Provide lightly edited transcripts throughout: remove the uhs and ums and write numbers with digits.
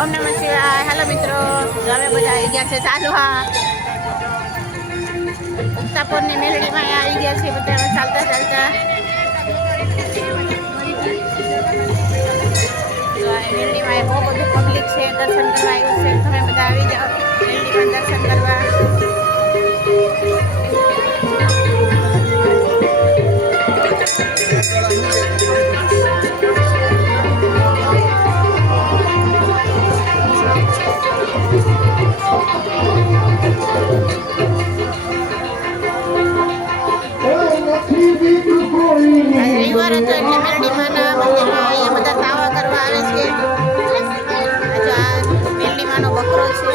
ઓમ નમઃ શિવાય. હાલો મિત્રો, હવે બધા આવી ગયા છે ચાલવા. ઉક્તાપુરની મેલડીમાં આવી ગયા છે બધા ચાલતા ચાલતા. મેલડીમાં બહુ બધું પબ્લિક છે, દર્શન કરવા આવ્યું છે. તમે બધા આવી જાઓ મેલડીમાં દર્શન કરવા. રવિવાર હતો એટલે મેલડીમાના મંદિરમાં અહીંયા બધા તાવા કરવા આવે છે. આ મેલડીમાનો બકરો છે.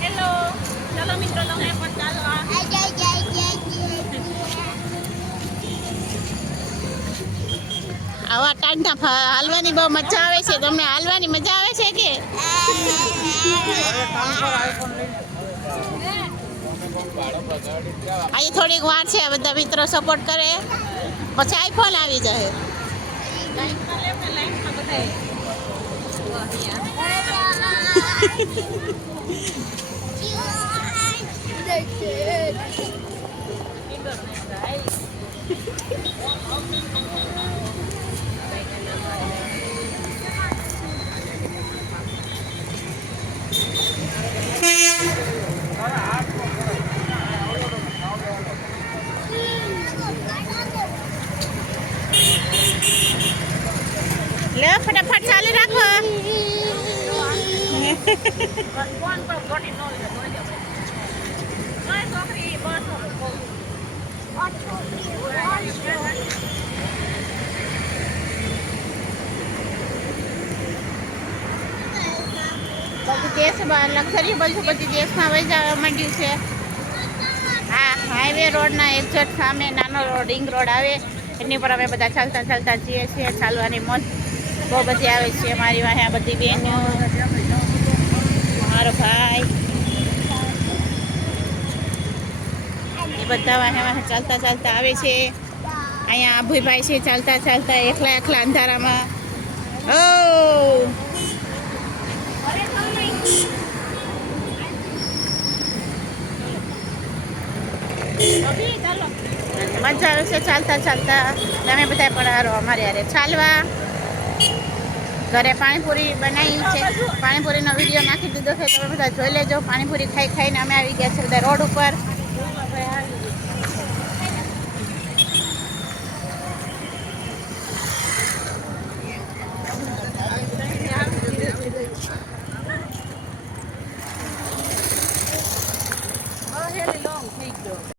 હેલો, ચાલો મિત્રો તમે પણ ચાલવા. આવા ટાંટા હાલવાની બહુ મજા આવે છે. તમને હાલવાની મજા આવે છે કે? અહીં થોડીક વાર છે, બધા મિત્રો સપોર્ટ કરે પછી આઈફોન આવી જાય. લે ફટાફટ ચાલુ રાખો. દેશ લક્ઝરી બધું બધી દેશમાં વહી જવા માંડ્યું છે. હા, હાઈવે રોડના એક્ઝેક્ટ સામે નાનો રિંગ રોડ આવે એની પર અમે બધા ચાલતા ચાલતા જઈએ છીએ. ચાલવાની મોજ બહુ બધી આવે છે. મારી વાહે બધી બહેનો, મારો ભાઈ, એ બધા વાહે વાહે ચાલતા ચાલતા આવે છે. અહીંયા આભુભાઈ છે ચાલતા ચાલતા એકલા એકલા અંધારામાં. ઓ મજા આવે છે ચાલતા ચાલતા. તમે બધા પણ હારો અમારે યારે ચાલવા. ઘરે પાણીપુરી બનાવી છે. પાણીપુરીનો વિડીયો નાખી દીધો છે, તમે બધા જોઈ લેજો. પાણીપુરી ખાઈ ખાઈને અમે આવી ગયા છે બધા રોડ ઉપર.